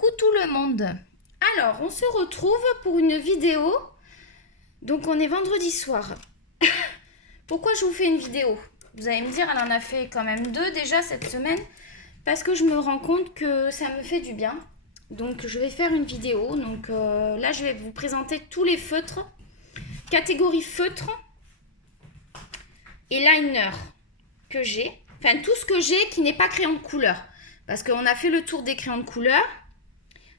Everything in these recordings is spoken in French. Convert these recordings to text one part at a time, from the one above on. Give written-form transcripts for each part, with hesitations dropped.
Coucou tout le monde. Alors, on se retrouve pour une vidéo. Donc, on est vendredi soir. Pourquoi je vous fais une vidéo? Vous allez me dire, elle en a fait quand même 2 déjà cette semaine. Parce que je me rends compte que ça me fait du bien. Donc, je vais faire une vidéo. Donc, là, je vais vous présenter tous les feutres. Catégorie feutre et liner que j'ai. Enfin, tout ce que j'ai qui n'est pas crayon de couleur. Parce qu'on a fait le tour des crayons de couleur.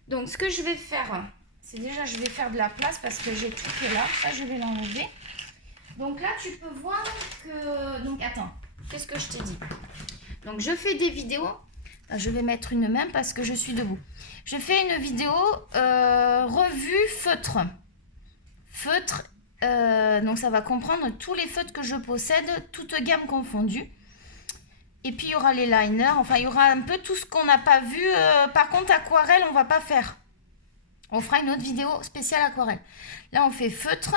Donc, ce que je vais faire, c'est déjà, je vais faire de la place parce que j'ai tout qui est là. Ça, je vais l'enlever. Donc là, tu peux voir que... Donc, attends, qu'est-ce que je t'ai dit? Donc, je fais des vidéos. Je vais mettre une même parce que je suis debout. Je fais une vidéo revue feutre. Feutre, donc ça va comprendre tous les feutres que je possède, toutes gammes confondues. Et puis, il y aura les liners. Enfin, il y aura un peu tout ce qu'on n'a pas vu. Par contre, aquarelle, on va pas faire. On fera une autre vidéo spéciale aquarelle. Là, on fait feutre.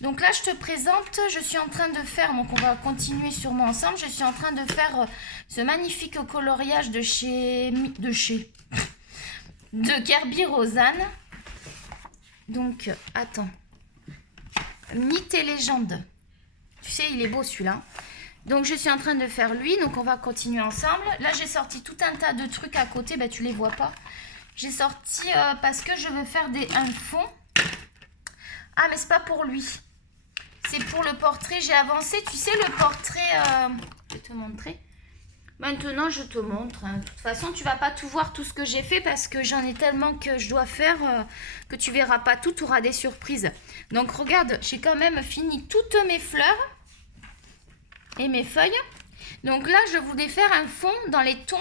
Donc là, je te présente, je suis en train de faire, donc on va continuer sûrement ensemble. Je suis en train de faire ce magnifique coloriage de Kerby Rosanne. Donc, attends. Mythe et légende. Tu sais, il est beau celui-là. Donc, je suis en train de faire lui. Donc, on va continuer ensemble. Là, j'ai sorti tout un tas de trucs à côté. Ben, tu les vois pas. J'ai sorti parce que je veux faire un fond. Ah, mais c'est pas pour lui. C'est pour le portrait. J'ai avancé. Tu sais, le portrait... je vais te montrer. Maintenant, je te montre. Hein. De toute façon, tu vas pas tout voir, tout ce que j'ai fait, parce que j'en ai tellement que je dois faire que tu verras pas tout. Tu auras des surprises. Donc, regarde, j'ai quand même fini toutes mes fleurs et mes feuilles. Donc là, je voulais faire un fond dans les tons.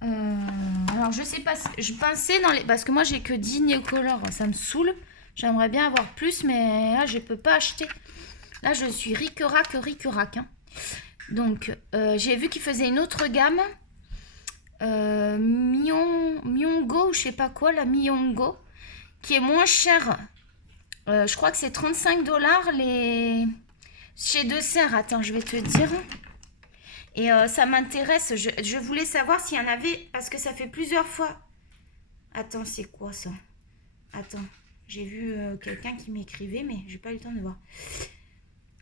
Alors, je sais pas, je pensais dans les... Parce que moi, j'ai que 10 Neocolor, ça me saoule. J'aimerais bien avoir plus, mais là, je peux pas acheter. Là, je suis ric-rac. Hein. Donc, j'ai vu qu'il faisait une autre gamme. Miongo, je sais pas quoi, la Miongo, qui est moins chère. Je crois que c'est 35$ les... Chez Deux Serres, attends, je vais te dire. Et ça m'intéresse. Je voulais savoir s'il y en avait, parce que ça fait plusieurs fois. Attends, c'est quoi ça? Attends, j'ai vu quelqu'un qui m'écrivait, mais j'ai pas eu le temps de voir.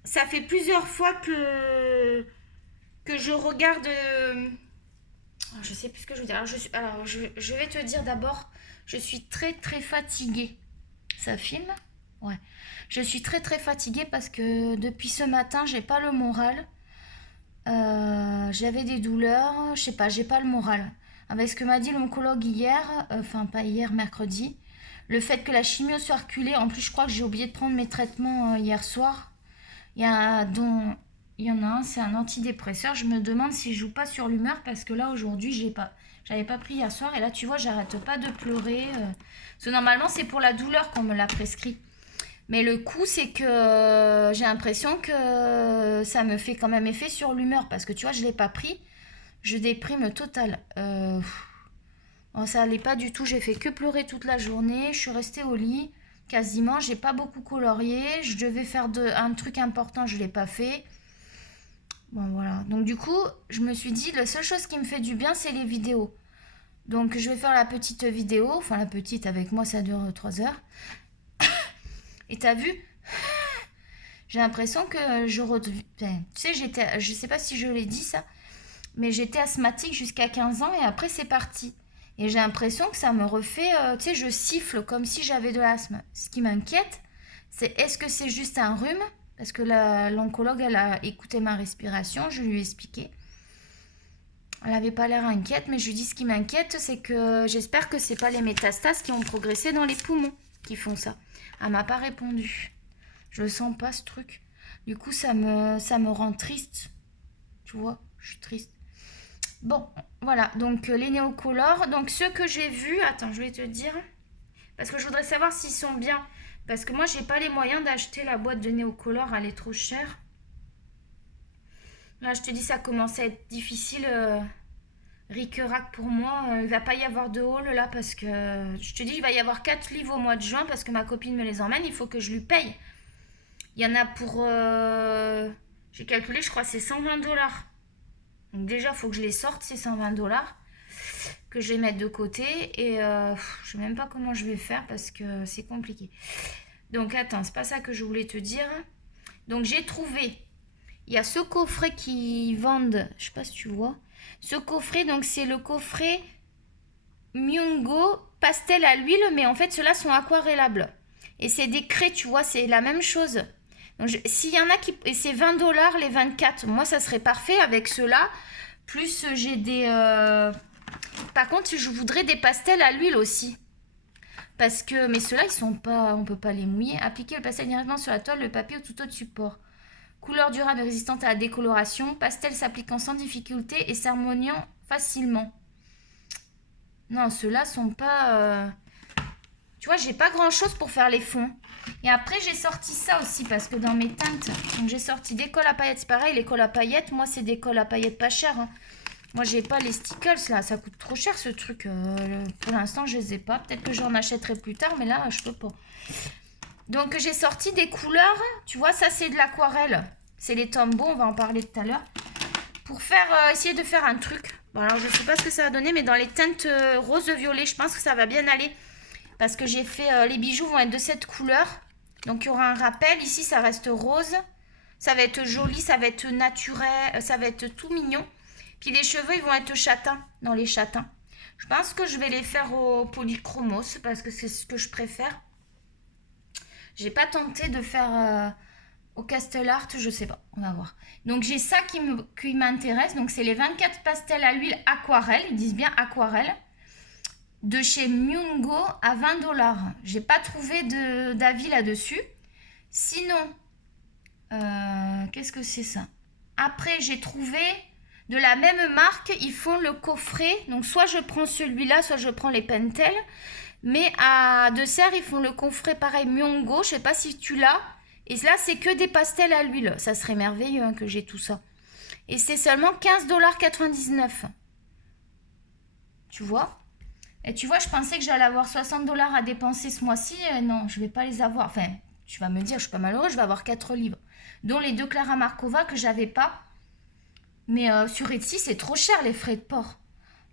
Ça fait plusieurs fois que je regarde... je sais plus ce que je veux dire. Alors, je vais te dire d'abord, je suis très fatiguée. Ça filme? Ouais. Je suis très fatiguée parce que depuis ce matin, j'ai pas le moral. J'avais des douleurs, je sais pas, j'ai pas le moral. Avec ce que m'a dit l'oncologue hier, enfin pas hier, mercredi, le fait que la chimio soit reculée, en plus je crois que j'ai oublié de prendre mes traitements hier soir. Il y en a un, c'est un antidépresseur. Je me demande si je joue pas sur l'humeur parce que là aujourd'hui j'avais pas pris hier soir et là tu vois j'arrête pas de pleurer. Parce que normalement c'est pour la douleur qu'on me l'a prescrit. Mais le coup, c'est que j'ai l'impression que ça me fait quand même effet sur l'humeur. Parce que tu vois, je ne l'ai pas pris. Je déprime total. Bon, ça allait pas du tout. J'ai fait que pleurer toute la journée. Je suis restée au lit quasiment. J'ai pas beaucoup colorié. Je devais faire un truc important. Je ne l'ai pas fait. Bon, voilà. Donc du coup, je me suis dit, la seule chose qui me fait du bien, c'est les vidéos. Donc je vais faire la petite vidéo. Enfin, la petite avec moi, ça dure 3 heures. Et t'as vu? J'ai l'impression que tu sais, je sais pas si je l'ai dit ça, mais j'étais asthmatique jusqu'à 15 ans et après c'est parti. Et j'ai l'impression que ça me refait, tu sais, je siffle comme si j'avais de l'asthme. Ce qui m'inquiète, c'est est-ce que c'est juste un rhume? Parce que l'oncologue, elle a écouté ma respiration, je lui ai expliqué. Elle n'avait pas l'air inquiète, mais je lui dis ce qui m'inquiète, c'est que j'espère que c'est pas les métastases qui ont progressé dans les poumons qui font ça. Elle m'a pas répondu. Je le sens pas ce truc. Du coup, ça me rend triste. Tu vois, je suis triste. Bon, voilà. Donc, les néocolores. Donc, ceux que j'ai vus... Attends, je vais te dire. Parce que je voudrais savoir s'ils sont bien. Parce que moi, j'ai pas les moyens d'acheter la boîte de néocolores. Elle est trop chère. Là, je te dis, ça commence à être difficile. Ric-rac pour moi. Il va pas y avoir de haul là. Parce que... je te dis, il va y avoir 4 livres au mois de juin. Parce que ma copine me les emmène. Il faut que je lui paye. Il y en a pour... j'ai calculé, je crois, c'est 120$. Donc déjà, il faut que je les sorte, ces 120$. que je vais mettre de côté. Et je sais même pas comment je vais faire parce que c'est compliqué. Donc attends, c'est pas ça que je voulais te dire. Donc j'ai trouvé, il y a ce coffret qui vendent, je sais pas si tu vois. Ce coffret, donc c'est le coffret Myungo pastel à l'huile, mais en fait ceux-là sont aquarellables. Et c'est des craies, tu vois, c'est la même chose. Donc s'il y en a qui... Et c'est 20$ les 24. Moi ça serait parfait avec ceux-là. Plus j'ai des... Par contre je voudrais des pastels à l'huile aussi. Parce que... Mais ceux-là ils sont pas... On peut pas les mouiller. Appliquer le pastel directement sur la toile, le papier ou tout autre support. Couleur durable et résistante à la décoloration. Pastel s'appliquant sans difficulté et s'harmoniant facilement. Non, ceux-là sont pas... Tu vois, j'ai pas grand-chose pour faire les fonds. Et après, j'ai sorti ça aussi parce que dans mes teintes, donc j'ai sorti des colles à paillettes. C'est pareil, les colles à paillettes, moi, c'est des colles à paillettes pas chères. Hein. Moi, j'ai pas les stickers, là. Ça coûte trop cher, ce truc. Pour l'instant, je les ai pas. Peut-être que j'en achèterai plus tard, mais là, je peux pas. Donc, j'ai sorti des couleurs. Tu vois, ça, c'est de l'aquarelle. C'est les Tombow, on va en parler tout à l'heure. Pour faire, essayer de faire un truc. Bon, alors, je sais pas ce que ça va donner, mais dans les teintes rose-violet, je pense que ça va bien aller. Parce que j'ai fait, les bijoux vont être de cette couleur. Donc, il y aura un rappel. Ici, ça reste rose. Ça va être joli, ça va être naturel, ça va être tout mignon. Puis les cheveux, ils vont être châtains, dans les châtains. Je pense que je vais les faire au polychromos parce que c'est ce que je préfère. J'ai pas tenté de faire au Castle Art, je sais pas, on va voir. Donc j'ai ça qui m'intéresse. Donc c'est les 24 pastels à l'huile aquarelle, ils disent bien aquarelle. De chez Myungo à 20$. J'ai pas trouvé d'avis là-dessus. Sinon, qu'est-ce que c'est ça? Après, j'ai trouvé de la même marque, ils font le coffret. Donc, soit je prends celui-là, soit je prends les Pentel. Mais à Dessert, ils font le coffret pareil Myungo. Je sais pas si tu l'as. Et là, c'est que des pastels à l'huile. Ça serait merveilleux hein, que j'ai tout ça. Et c'est seulement 15,99$. Tu vois? Et tu vois, je pensais que j'allais avoir 60$ à dépenser ce mois-ci. Non, je vais pas les avoir. Enfin, tu vas me dire, je suis pas malheureuse, je vais avoir 4 livres. Dont les 2 Clara Markova que j'avais pas. Mais sur Etsy, c'est trop cher les frais de port.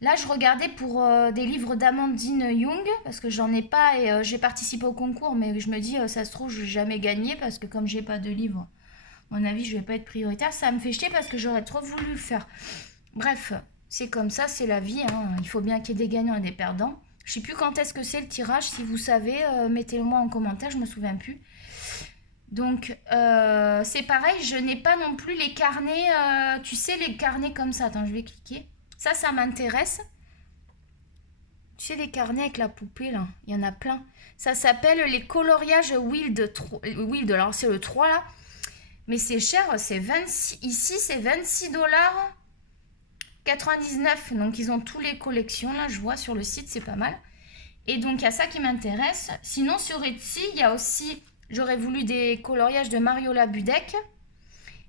Là, je regardais pour des livres d'Amandine Young, parce que j'en ai pas et j'ai participé au concours, mais je me dis, ça se trouve, je vais jamais gagner, parce que comme j'ai pas de livre, à mon avis, je vais pas être prioritaire. Ça me fait chier parce que j'aurais trop voulu le faire. Bref, c'est comme ça, c'est la vie. Hein. Il faut bien qu'il y ait des gagnants et des perdants. Je sais plus quand est-ce que c'est le tirage. Si vous savez, mettez-le moi en commentaire, je me souviens plus. Donc, c'est pareil, je n'ai pas non plus les carnets, tu sais, les carnets comme ça. Attends, je vais cliquer. Ça m'intéresse. Tu sais, les carnets avec la poupée, là, il y en a plein. Ça s'appelle les coloriages Wild. Wild, alors c'est le 3, là. Mais c'est cher, c'est 26. Ici, c'est 26,99$. Donc, ils ont toutes les collections, là, je vois sur le site, c'est pas mal. Et donc, il y a ça qui m'intéresse. Sinon, sur Etsy, il y a aussi... J'aurais voulu des coloriages de Mariola Budek.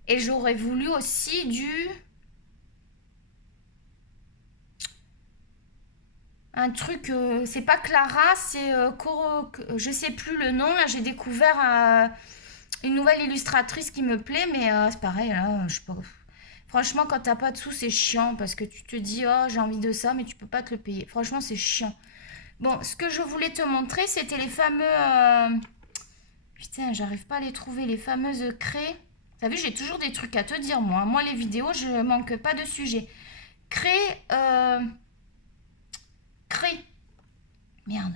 Et j'aurais voulu aussi du... Un truc... c'est pas Clara, c'est... je sais plus le nom. Là, j'ai découvert une nouvelle illustratrice qui me plaît. Mais c'est pareil, là, je sais pas... Franchement, quand t'as pas de sous, c'est chiant. Parce que tu te dis, oh, j'ai envie de ça, mais tu peux pas te le payer. Franchement, c'est chiant. Bon, ce que je voulais te montrer, c'était les fameux... Putain, j'arrive pas à les trouver, les fameuses craies. T'as vu, j'ai toujours des trucs à te dire, moi. Moi, les vidéos, je manque pas de sujet. Craie... Craie. Merde.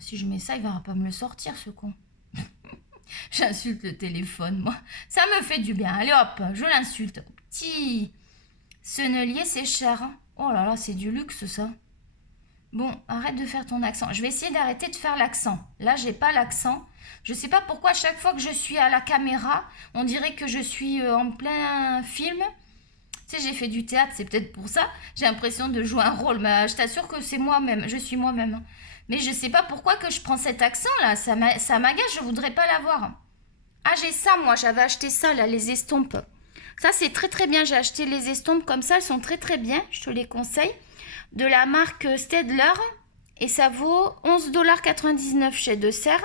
Si je mets ça, il va pas me le sortir, ce con. J'insulte le téléphone, moi. Ça me fait du bien. Allez, hop, je l'insulte. Petit sennelier, c'est cher. Hein. Oh là là, c'est du luxe, ça. Bon, arrête de faire ton accent. Je vais essayer d'arrêter de faire l'accent. Là, j'ai pas l'accent. Je sais pas pourquoi à chaque fois que je suis à la caméra, on dirait que je suis en plein film. Tu sais, j'ai fait du théâtre, c'est peut-être pour ça. J'ai l'impression de jouer un rôle. Mais je t'assure que c'est moi-même. Je suis moi-même. Mais je sais pas pourquoi que je prends cet accent-là. Ça m'agace, je voudrais pas l'avoir. Ah, j'ai ça, moi. J'avais acheté ça, là, les estompes. Ça, c'est très très bien. J'ai acheté les estompes comme ça. Elles sont très très bien. Je te les conseille. De la marque Stedler. Et ça vaut 11,99$ chez Dessert.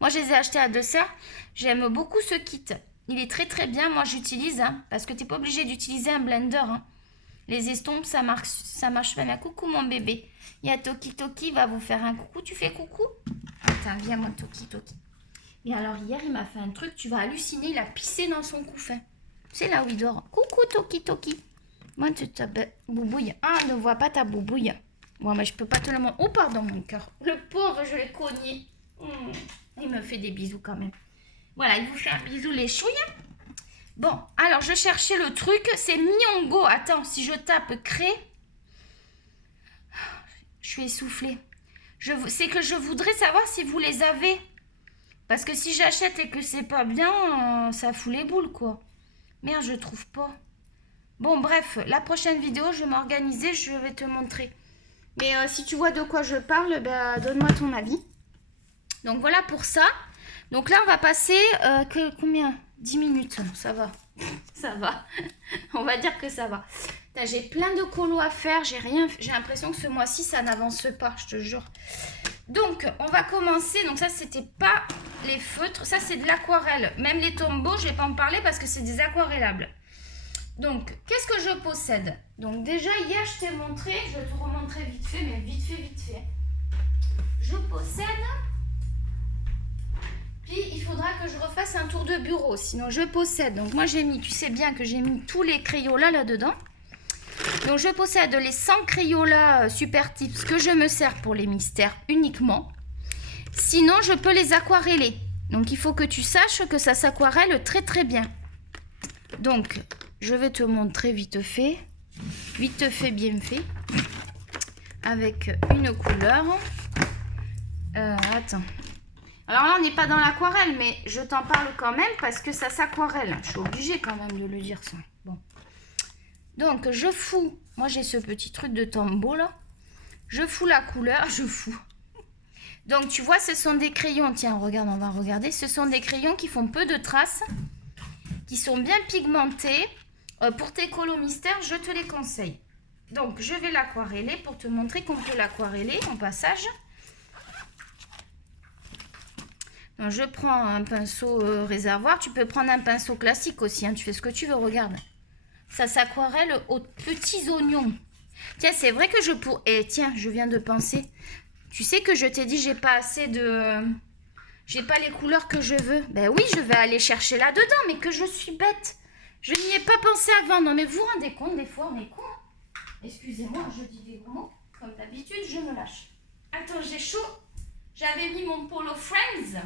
Moi, je les ai achetés à Dessert. J'aime beaucoup ce kit. Il est très très bien. Moi, j'utilise. Hein, parce que tu n'es pas obligé d'utiliser un blender. Hein. Les estompes, ça marche pas bien. Coucou mon bébé. Il y a Toki Toki, va vous faire un coucou. Tu fais coucou? Attends, viens moi Toki Toki. Et alors hier, il m'a fait un truc, tu vas halluciner, il a pissé dans son couffin. C'est là où il dort. Coucou Toki Toki. Moi, tu t'appelles boubouille. Ah, ne vois pas ta boubouille. Bon, mais je peux pas te le montrer. Oh, pardon, mon cœur. Le pauvre, je l'ai cogné. Il me fait des bisous quand même. Voilà, il vous fait un bisou les chouilles. Bon, alors je cherchais le truc. C'est Miongo. Attends, si je tape crée. Je suis essoufflée. C'est que je voudrais savoir si vous les avez. Parce que si j'achète et que c'est pas bien, ça fout les boules, quoi. Merde, je trouve pas. Bon, bref, la prochaine vidéo, je vais m'organiser, je vais te montrer. Mais si tu vois de quoi je parle, ben, donne-moi ton avis. Donc, voilà pour ça. Donc là, on va passer, combien? 10 minutes, ça va. Ça va. On va dire que ça va. J'ai plein de colos à faire, j'ai l'impression que ce mois-ci, ça n'avance pas, je te jure. Donc, on va commencer. Donc ça, c'était pas les feutres, ça, c'est de l'aquarelle. Même les tombeaux, je vais pas en parler parce que c'est des aquarellables. Donc, qu'est-ce que je possède? Donc déjà, hier, je t'ai montré, je vais te remontrer vite fait, mais vite fait. Je possède... Puis, il faudra que je refasse un tour de bureau, sinon je possède. Donc moi, j'ai mis, tu sais bien que j'ai mis tous les Crayolas là-dedans. Donc, je possède les 100 Crayolas Super Tips que je me sers pour les mystères uniquement. Sinon, je peux les aquareller. Donc, il faut que tu saches que ça s'aquarelle très très bien. Donc, je vais te montrer vite fait. Vite fait, bien fait. Avec une couleur. Attends. Alors là, on n'est pas dans l'aquarelle, mais je t'en parle quand même parce que ça s'aquarelle. Je suis obligée quand même de le dire ça. Bon. Donc, je fous. Moi, j'ai ce petit truc de tombeau là. Je fous la couleur. Je fous. Donc, tu vois, ce sont des crayons. Tiens, regarde, on va regarder. Ce sont des crayons qui font peu de traces. Qui sont bien pigmentés. Pour tes colos mystères, je te les conseille. Donc, je vais l'aquareller pour te montrer qu'on peut l'aquareller en passage. Donc, je prends un pinceau réservoir. Tu peux prendre un pinceau classique aussi. Hein. Tu fais ce que tu veux, regarde. Ça s'aquarelle aux petits oignons. Tiens, c'est vrai que je pourrais... Et tiens, je viens de penser. Tu sais que je t'ai dit, j'ai pas assez de... J'ai pas les couleurs que je veux. Ben oui, je vais aller chercher là-dedans, mais que je suis bête. Je n'y ai pas pensé avant. Non, mais vous vous rendez compte, des fois, on est con. Excusez-moi, je dis des gros mots. Comme d'habitude, je me lâche. Attends, j'ai chaud. J'avais mis mon polo Friends.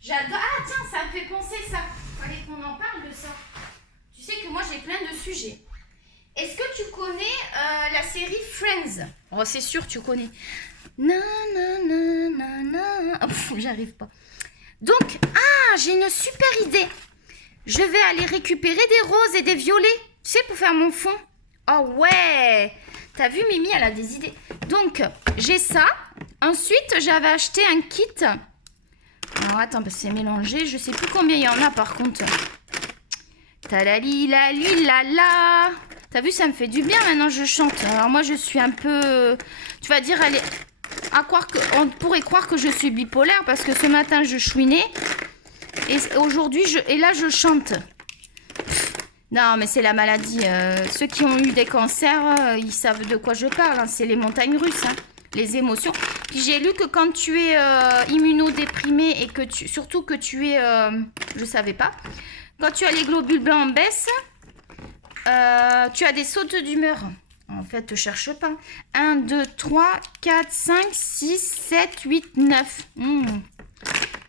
J'adore. Ah, tiens, ça me fait penser ça. Fallait qu'on en parle de ça. Tu sais que moi, j'ai plein de sujets. Est-ce que tu connais la série Friends? Oh, c'est sûr, tu connais. Oh, j'arrive pas. Donc, j'ai une super idée. Je vais aller récupérer des roses et des violets. Tu sais, pour faire mon fond. Oh ouais. T'as vu, Mimi, elle a des idées. Donc, j'ai ça. Ensuite, j'avais acheté un kit. Alors, attends, parce que c'est mélangé. Je sais plus combien il y en a, par contre. Talali, la, li, la, la. T'as vu, ça me fait du bien. Maintenant, je chante. Alors, moi, je suis un peu... Tu vas dire, allez... On pourrait croire que je suis bipolaire parce que ce matin, je chouinais. Et aujourd'hui, là, je chante. Non, mais c'est la maladie. Ceux qui ont eu des cancers, ils savent de quoi je parle. Hein. C'est les montagnes russes, hein. Les émotions. Puis j'ai lu que quand tu es immunodéprimé et que surtout que tu es... je savais pas. Quand tu as les globules blancs en baisse, tu as des sautes d'humeur. En fait, ne cherche pas. 1, 2, 3, 4, 5, 6, 7, 8, 9.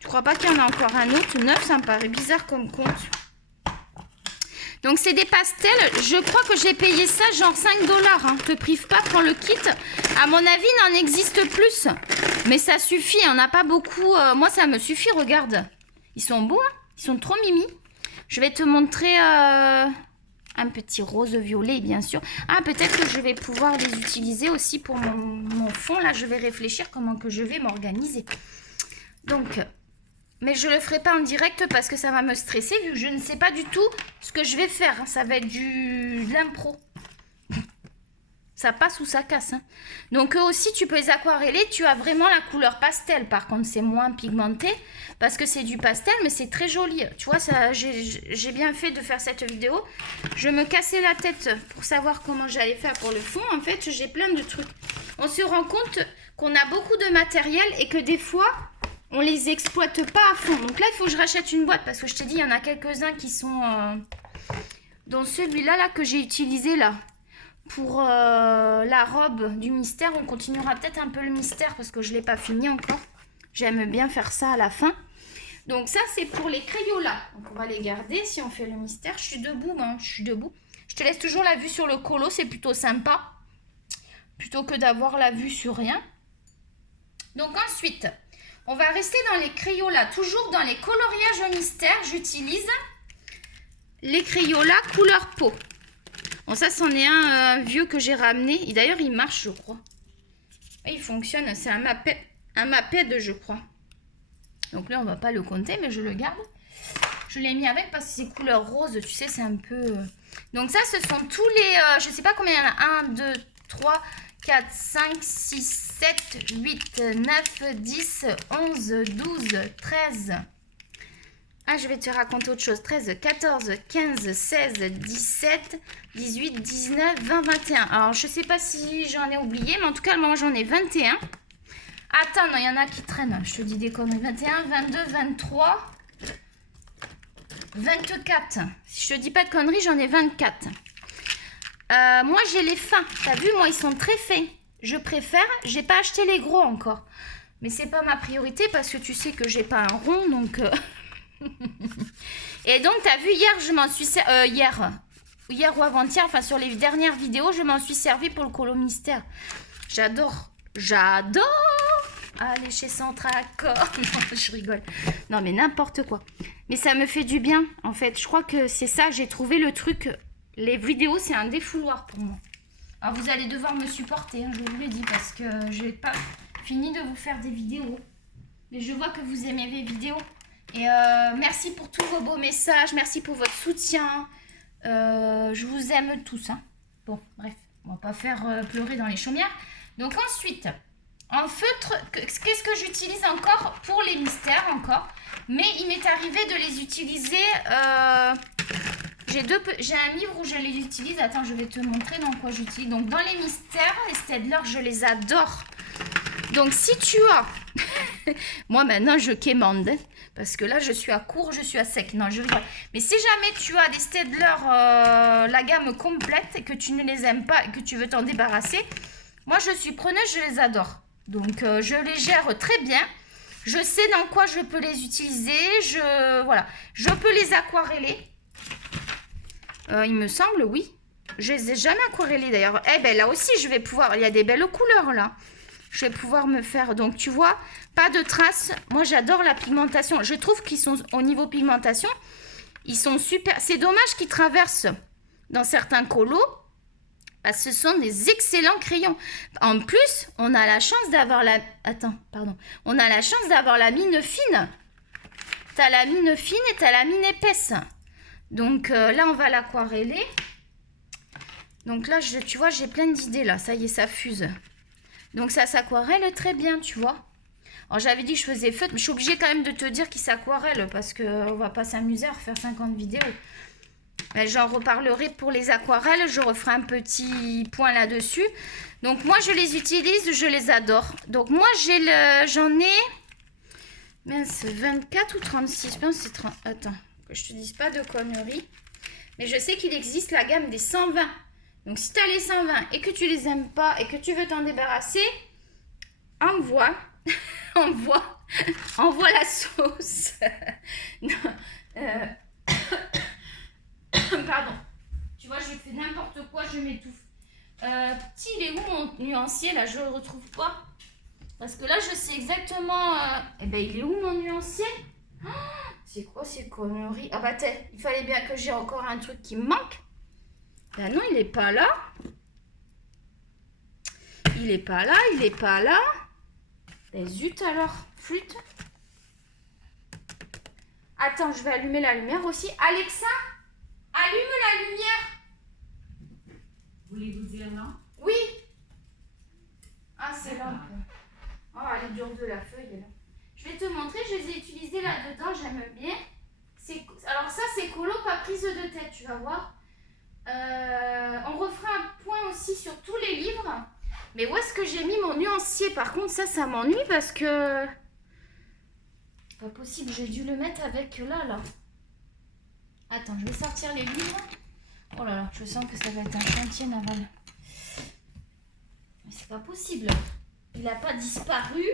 Tu crois pas qu'il y en a encore un autre? 9, ça me paraît bizarre comme compte. Donc, c'est des pastels. Je crois que j'ai payé ça genre 5 $. Hein. Te prive pas, prends le kit. À mon avis, il en existe plus. Mais ça suffit, il n'y en a pas beaucoup. Moi, ça me suffit, regarde. Ils sont beaux, hein. Ils sont trop mimi. Je vais te montrer un petit rose violet, bien sûr. Ah, peut-être que je vais pouvoir les utiliser aussi pour mon fond. Là, je vais réfléchir comment que je vais m'organiser. Donc... Mais je ne le ferai pas en direct parce que ça va me stresser vu que je ne sais pas du tout ce que je vais faire. Ça va être de l'impro. ça passe ou ça casse. Hein. Donc eux aussi, tu peux les aquareller. Tu as vraiment la couleur pastel. Par contre, c'est moins pigmenté parce que c'est du pastel, mais c'est très joli. Tu vois, ça, j'ai bien fait de faire cette vidéo. Je me cassais la tête pour savoir comment j'allais faire pour le fond. En fait, j'ai plein de trucs. On se rend compte qu'on a beaucoup de matériel et que des fois, on les exploite pas à fond. Donc là, il faut que je rachète une boîte parce que je t'ai dit, il y en a quelques-uns qui sont... Dans celui-là là, que j'ai utilisé là pour la robe du mystère, on continuera peut-être un peu le mystère parce que je ne l'ai pas fini encore. J'aime bien faire ça à la fin. Donc ça c'est pour les Crayolas. Donc on va les garder si on fait le mystère. Je suis debout, hein, je suis debout. Je te laisse toujours la vue sur le colo, c'est plutôt sympa. Plutôt que d'avoir la vue sur rien. Donc ensuite, on va rester dans les Crayolas. Toujours dans les coloriages au mystère, j'utilise... les Crayolas couleur peau. Bon, ça, c'en est un vieux que j'ai ramené. Et d'ailleurs, il marche, je crois. Il fonctionne. C'est un Maped, je crois. Donc là, on va pas le compter, mais je le garde. Je l'ai mis avec parce que c'est couleur rose. Tu sais, c'est un peu... Donc ça, ce sont tous les... je sais pas combien il y en a. 1, 2, 3, 4, 5, 6, 7, 8, 9, 10, 11, 12, 13... Ah, je vais te raconter autre chose. 13, 14, 15, 16, 17, 18, 19, 20, 21. Alors, je ne sais pas si j'en ai oublié, mais en tout cas, moi, j'en ai 21. Attends, non, il y en a qui traînent. Je te dis des conneries. 21, 22, 23, 24. Si je te dis pas de conneries, j'en ai 24. Moi, j'ai les fins. T'as vu, moi, ils sont très faits. Je préfère. J'ai pas acheté les gros encore. Mais c'est pas ma priorité parce que tu sais que j'ai pas un rond, donc... Et donc, tu as vu, hier, je m'en suis hier ou avant-hier, enfin sur les dernières vidéos, je m'en suis servi pour le colo mystère. J'adore aller chez Centracor. Non, je rigole. Non, mais n'importe quoi. Mais ça me fait du bien, en fait. Je crois que c'est ça, j'ai trouvé le truc. Les vidéos, c'est un défouloir pour moi. Alors, vous allez devoir me supporter, hein, je vous l'ai dit, parce que je n'ai pas fini de vous faire des vidéos. Mais je vois que vous aimez mes vidéos. Et merci pour tous vos beaux messages, merci pour votre soutien. Je vous aime tous. Hein. Bon, bref, on va pas faire pleurer dans les chaumières. Donc ensuite, en feutre, qu'est-ce que j'utilise encore pour les mystères encore? Mais il m'est arrivé de les utiliser. J'ai un livre où je les utilise. Attends, je vais te montrer dans quoi j'utilise. Donc dans les mystères, les Staedtler, je les adore. Donc si tu as... Moi maintenant je quémande. Parce que là, je suis à court, je suis à sec. Non, je rigole. Mais si jamais tu as des Staedtler, la gamme complète, et que tu ne les aimes pas, et que tu veux t'en débarrasser, moi, je suis preneuse, je les adore. Donc, je les gère très bien. Je sais dans quoi je peux les utiliser. Voilà. Je peux les aquareller. Il me semble, oui. Je les ai jamais aquarellés, d'ailleurs. Eh ben, là aussi, je vais pouvoir... Il y a des belles couleurs, là. Je vais pouvoir me faire... Donc, tu vois, pas de traces. Moi, j'adore la pigmentation. Je trouve qu'ils sont, au niveau pigmentation, ils sont super. C'est dommage qu'ils traversent dans certains colos. Parce que ce sont des excellents crayons. En plus, on a la chance d'avoir la... Attends, pardon. On a la chance d'avoir la mine fine. Tu as la mine fine et tu as la mine épaisse. Donc, là, on va l'aquareller. Donc là, tu vois, j'ai plein d'idées, là. Ça y est, ça fuse. Donc ça s'aquarelle très bien, tu vois. Alors j'avais dit que je faisais feutre, mais je suis obligée quand même de te dire qu'il s'aquarelle parce qu'on va pas s'amuser à refaire 50 vidéos. J'en reparlerai pour les aquarelles, je referai un petit point là-dessus. Donc moi je les utilise, je les adore. Donc moi j'en ai... Mince, 24 ou 36, je pense que c'est 30... Attends, que je te dise pas de conneries. Mais je sais qu'il existe la gamme des 120. Donc, si tu as les 120 et que tu les aimes pas et que tu veux t'en débarrasser, envoie la sauce. Non, pardon. Tu vois, je fais n'importe quoi, je m'étouffe. Petit, il est où mon nuancier? Là, je le retrouve pas. Parce que là, je sais exactement... Eh ben, il est où mon nuancier? Oh, c'est quoi ces conneries? Ah bah, il fallait bien que j'ai encore un truc qui me manque. Ben non, il est pas là. Il est pas là, il est pas là. Ben zut alors, flûte. Attends, je vais allumer la lumière aussi. Alexa, allume la lumière. Voulez-vous dire non? Oui. Ah, c'est là. Oh, elle est dure de la feuille, là. Je vais te montrer, je les ai utilisés là-dedans, j'aime bien. Alors ça, c'est colo, pas prise de tête, tu vas voir. On refera un point aussi sur tous les livres. Mais où est-ce que j'ai mis mon nuancier? Par contre, ça m'ennuie parce que... Pas possible, j'ai dû le mettre avec là. Attends, je vais sortir les livres. Oh là là, je sens que ça va être un chantier naval. Mais c'est pas possible. Il n'a pas disparu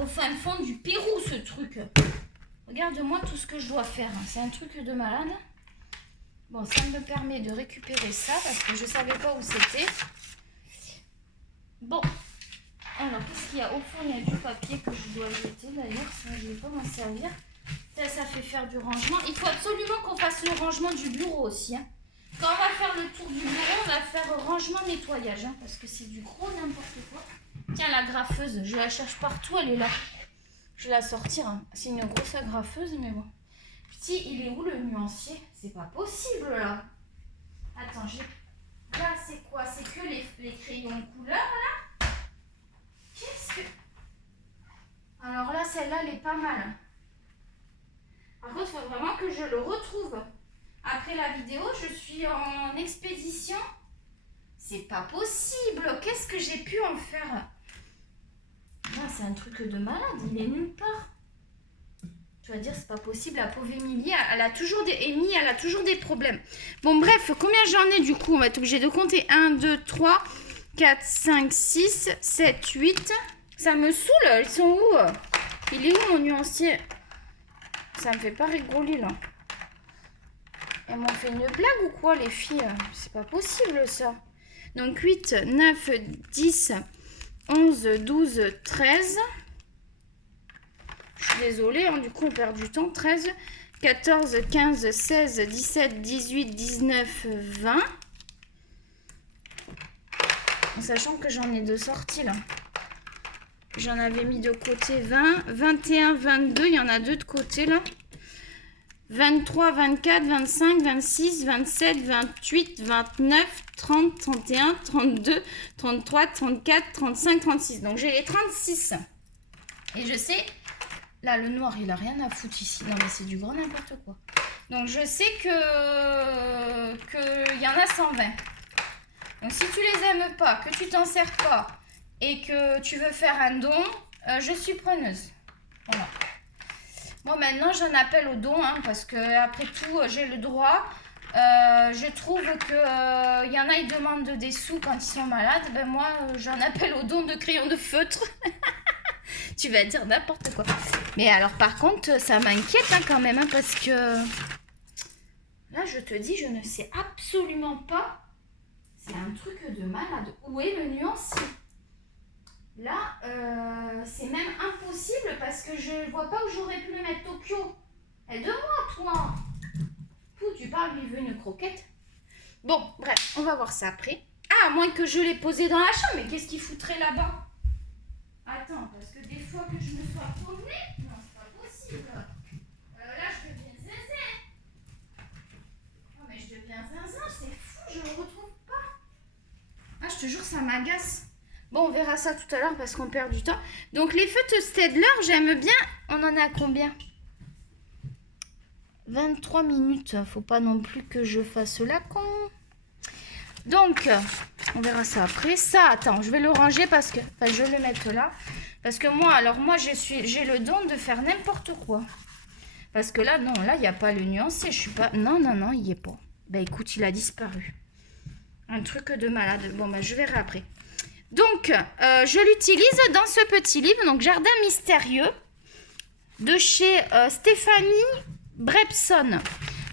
au fin fond du Pérou, ce truc. Regarde-moi tout ce que je dois faire. C'est un truc de malade. Bon, ça me permet de récupérer ça parce que je ne savais pas où c'était. Bon. Alors, qu'est-ce qu'il y a au fond? Il y a du papier que je dois jeter d'ailleurs. Ça, je ne vais pas m'en servir. Ça fait faire du rangement. Il faut absolument qu'on fasse le rangement du bureau aussi. Hein. Quand on va faire le tour du bureau, on va faire rangement nettoyage. Hein, parce que c'est du gros n'importe quoi. Tiens, la graffeuse, je la cherche partout, elle est là. Je vais la sortir. Hein. C'est une grosse agrafeuse, mais bon. Petit, il est où le nuancier? C'est pas possible là. Attends, là, c'est quoi? C'est que les crayons couleur là? Qu'est-ce que... Alors là, celle-là, elle est pas mal. Par contre, il faut vraiment que je le retrouve. Après la vidéo, je suis en expédition. C'est pas possible. Qu'est-ce que j'ai pu en faire? Là, c'est un truc de malade. Il est nulle part. Tu vas dire, c'est pas possible. La pauvre Émilie, elle a toujours des problèmes. Bon, bref, combien j'en ai du coup? On va être obligé de compter. 1, 2, 3, 4, 5, 6, 7, 8. Ça me saoule. Ils sont où? Il est où mon nuancier? Ça me fait pas rigoler là. Elles m'ont fait une blague ou quoi les filles? C'est pas possible ça. Donc 8, 9, 10, 11, 12, 13. Je suis désolée, hein, du coup on perd du temps. 13, 14, 15, 16, 17, 18, 19, 20. En sachant que j'en ai deux sorties là. J'en avais mis de côté 20, 21, 22, il y en a deux de côté là. 23, 24, 25, 26, 27, 28, 29, 30, 31, 32, 33, 34, 35, 36. Donc j'ai les 36. Et je sais, là le noir il a rien à foutre ici. Non mais c'est du grand n'importe quoi. Donc je sais que y en a 120. Donc si tu les aimes pas, que tu t'en sers pas et que tu veux faire un don, je suis preneuse. Voilà. Bon, maintenant, j'en appelle au don, hein, parce que après tout, j'ai le droit. Je trouve que y en a, ils demandent des sous quand ils sont malades. Ben moi, j'en appelle au don de crayons de feutre. Tu vas dire n'importe quoi. Mais alors, par contre, ça m'inquiète hein, quand même, hein, parce que là, je te dis, je ne sais absolument pas. C'est un truc de malade. Où est le nuancier? Là, c'est même impossible parce que je vois pas où j'aurais pu le mettre. Tokyo, aide-moi, toi. Pouh, tu parles, lui veut une croquette. Bon, bref, on va voir ça après. Ah, à moins que je l'ai posé dans la chambre, mais qu'est-ce qu'il foutrait là-bas? Attends, parce que des fois que je me sois promenée, non, c'est pas possible. Là, je deviens zinzin. Oh, mais je deviens zinzin, c'est fou, je le retrouve pas. Ah, je te jure, ça m'agace. Bon, on verra ça tout à l'heure parce qu'on perd du temps. Donc, les feutres Staedtler, j'aime bien. On en a combien? 23 minutes. Faut pas non plus que je fasse la con. Donc, on verra ça après. Ça, attends, je vais le ranger parce que... Enfin, je vais le mettre là. Parce que moi, j'ai le don de faire n'importe quoi. Parce que là, non, là, il n'y a pas le nuancier. Je suis pas... Non, il n'y est pas. Ben, écoute, il a disparu. Un truc de malade. Bon, ben, je verrai après. Donc, je l'utilise dans ce petit livre, donc Jardin mystérieux, de chez Stéphanie Brepson.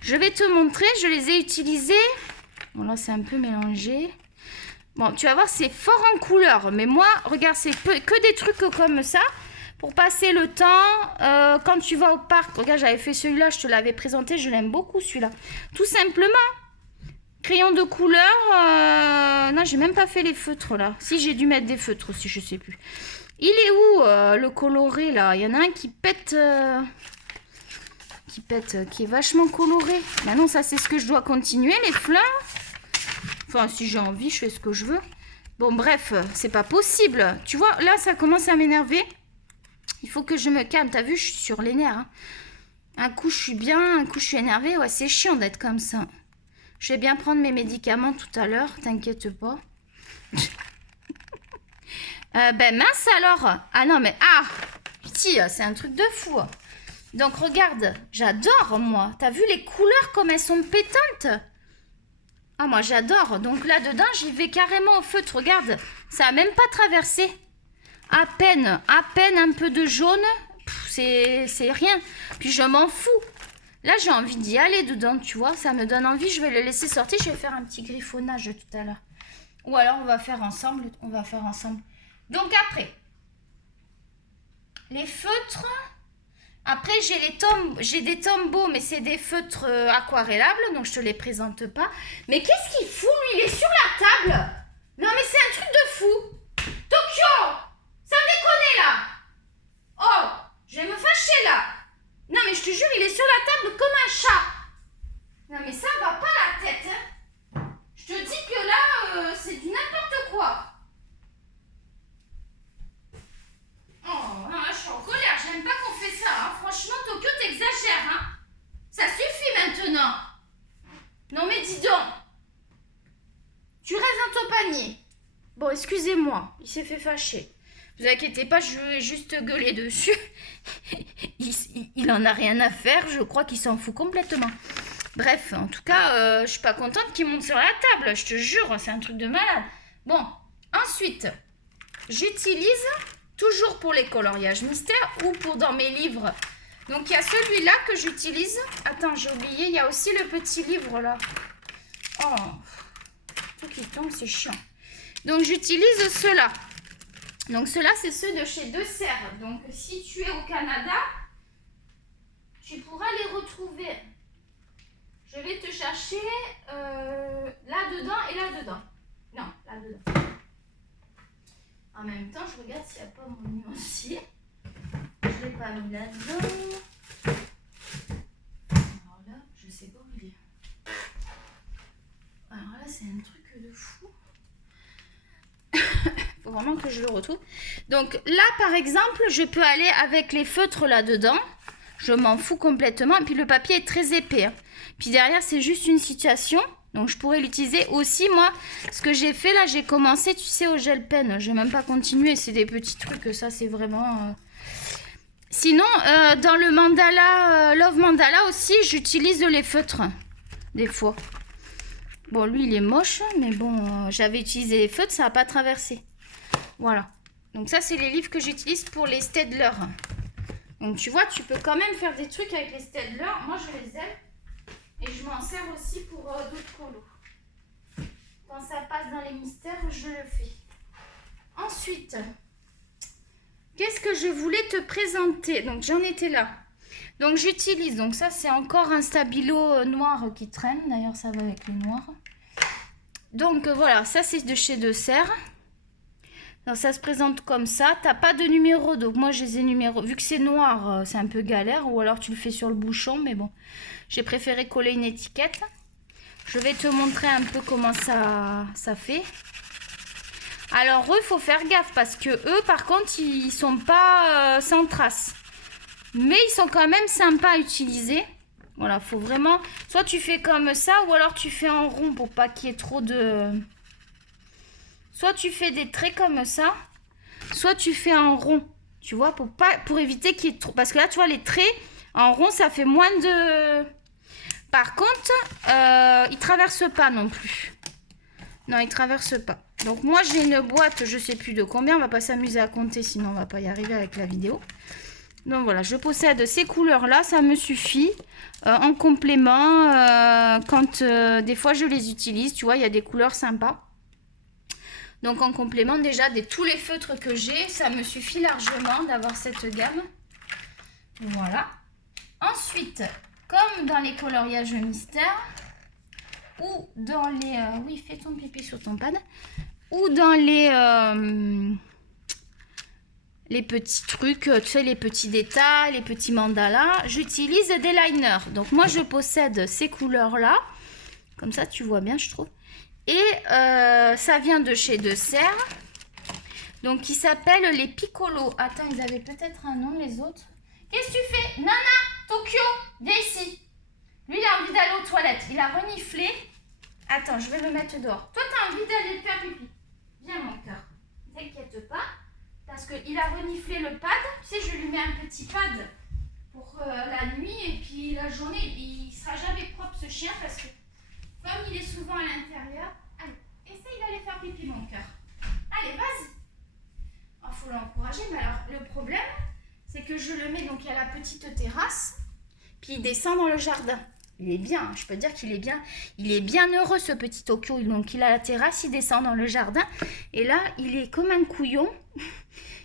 Je vais te montrer, je les ai utilisés. Bon, là, c'est un peu mélangé. Bon, tu vas voir, c'est fort en couleur. Mais moi, regarde, c'est que des trucs comme ça. Pour passer le temps, quand tu vas au parc. Regarde, j'avais fait celui-là, je te l'avais présenté. Je l'aime beaucoup, celui-là. Tout simplement. Crayon de couleur, non, j'ai même pas fait les feutres là. Si, j'ai dû mettre des feutres aussi, je sais plus. Il est où le coloré là? Il y en a un qui pète, qui est vachement coloré. Bah non, ça c'est ce que je dois continuer, les fleurs. Enfin, si j'ai envie, je fais ce que je veux. Bon, bref, c'est pas possible. Tu vois, là, ça commence à m'énerver. Il faut que je me calme. T'as vu, je suis sur les nerfs. Hein. Un coup, je suis bien, un coup, je suis énervée. Ouais, c'est chiant d'être comme ça. Je vais bien prendre mes médicaments tout à l'heure. T'inquiète pas. Ben mince alors. Ah non, mais... Ah, putain, c'est un truc de fou. Donc, regarde. J'adore, moi. T'as vu les couleurs comme elles sont pétantes? Ah, moi, j'adore. Donc, là-dedans, j'y vais carrément au feutre. Regarde, ça a même pas traversé. À peine un peu de jaune. C'est rien. Puis, je m'en fous. Là, j'ai envie d'y aller dedans, tu vois. Ça me donne envie. Je vais le laisser sortir. Je vais faire un petit griffonnage tout à l'heure. Ou alors, on va faire ensemble. Donc, après, les feutres... Après, j'ai des tombeaux, mais c'est des feutres aquarellables, donc je te les présente pas. Mais qu'est-ce qu'il fout, lui? Il est sur la table. Non, mais c'est un truc de fou. Tokyo, ça me déconne, là. Oh, je vais me fâcher, là. Non, mais je te jure, il est sur la table comme un chat. Non, mais ça va pas la tête, hein. Je te dis que là, c'est du n'importe quoi. Oh, non, là, je suis en colère. J'aime pas qu'on fait ça. Hein. Franchement, Tokyo, t'exagères. Hein. Ça suffit maintenant. Non, mais dis donc. Tu restes dans ton panier. Bon, excusez-moi. Il s'est fait fâcher. Vous inquiétez pas, je vais juste gueuler dessus. Il en a rien à faire. Je crois qu'il s'en fout complètement. Bref, en tout cas, je suis pas contente qu'il monte sur la table. Je te jure, c'est un truc de malade. Bon, ensuite, j'utilise... Toujours pour les coloriages mystères ou pour dans mes livres. Donc, il y a celui-là que j'utilise. Attends, j'ai oublié. Il y a aussi le petit livre là. Oh, tout qui tombe, c'est chiant. Donc, j'utilise ceux-là. Donc, ceux-là, c'est ceux de chez Deux Serres. Donc, si tu es au Canada, tu pourras les retrouver. Je vais te chercher là-dedans et là-dedans. Non, là-dedans. En même temps, je regarde s'il n'y a pas mon nuancier. Je ne l'ai pas mis là-dedans. Alors là, je sais pas où il est. Alors là, c'est un truc de fou. Il faut vraiment que je le retrouve. Donc là, par exemple, je peux aller avec les feutres là-dedans. Je m'en fous complètement. Et puis le papier est très épais. Hein. Puis derrière, c'est juste une situation. Donc, je pourrais l'utiliser aussi, moi. Ce que j'ai fait, là, j'ai commencé, tu sais, au gel pen. Je n'ai même pas continué. C'est des petits trucs. Ça, c'est vraiment... Sinon, dans le mandala, Love Mandala aussi, j'utilise les feutres. Des fois. Bon, lui, il est moche. Mais bon, j'avais utilisé les feutres. Ça n'a pas traversé. Voilà. Donc, ça, c'est les livres que j'utilise pour les Staedtler. Donc, tu vois, tu peux quand même faire des trucs avec les Staedtler. Moi, je les aime. Et je m'en sers aussi pour d'autres colos. Quand ça passe dans les mystères, je le fais. Ensuite, qu'est-ce que je voulais te présenter? Donc, j'en étais là. Donc, j'utilise. Donc, ça, c'est encore un stabilo noir qui traîne. D'ailleurs, ça va avec les noirs. Donc, voilà. Ça, c'est de chez Deux Serres. Donc, ça se présente comme ça. Tu n'as pas de numéro. Donc, moi, je les ai numéros. Vu que c'est noir, c'est un peu galère. Ou alors, tu le fais sur le bouchon. Mais bon. J'ai préféré coller une étiquette. Je vais te montrer un peu comment ça fait. Alors, eux, il faut faire gaffe parce que eux, par contre, ils sont pas sans traces. Mais ils sont quand même sympas à utiliser. Voilà, faut vraiment... Soit tu fais comme ça ou alors tu fais en rond pour pas qu'il y ait trop de... Soit tu fais des traits comme ça, soit tu fais en rond. Tu vois, pour éviter qu'il y ait trop... Parce que là, tu vois, les traits en rond, ça fait moins de... Par contre, il ne traverse pas non plus. Non, il ne traverse pas. Donc, moi, j'ai une boîte, je ne sais plus de combien. On ne va pas s'amuser à compter, sinon on ne va pas y arriver avec la vidéo. Donc, voilà, je possède ces couleurs-là. Ça me suffit. En complément, quand des fois, je les utilise. Tu vois, il y a des couleurs sympas. Donc, en complément, déjà, de tous les feutres que j'ai, ça me suffit largement d'avoir cette gamme. Voilà. Ensuite... Comme dans les coloriages mystères, ou dans les... oui, fais ton pipi sur ton pad. Ou dans les petits trucs, tu sais, les petits détails, les petits mandalas, j'utilise des liners. Donc, moi, je possède ces couleurs-là. Comme ça, tu vois bien, je trouve. Et ça vient de chez De Serre. Donc, il s'appelle les Piccolo. Attends, ils avaient peut-être un nom, les autres. Qu'est-ce que tu fais? Nana, Tokyo, viens ici. Lui, il a envie d'aller aux toilettes. Il a reniflé. Attends, je vais le mettre dehors. Toi, tu as envie d'aller faire pipi. Viens, mon cœur. T'inquiète pas. Parce qu'il a reniflé le pad. Tu sais, je lui mets un petit pad pour la nuit. Et puis, la journée, il ne sera jamais propre, ce chien. Parce que, comme il est souvent à l'intérieur. Allez, essaye d'aller faire pipi, mon cœur. Allez, vas-y. Il faut l'encourager. Mais alors, le problème, c'est que je le mets. Donc, il y a la petite terrasse. Puis, il descend dans le jardin. Il est bien, je peux dire qu'il est bien. Il est bien heureux, ce petit Tokyo. Donc, il a la terrasse, il descend dans le jardin. Et là, il est comme un couillon.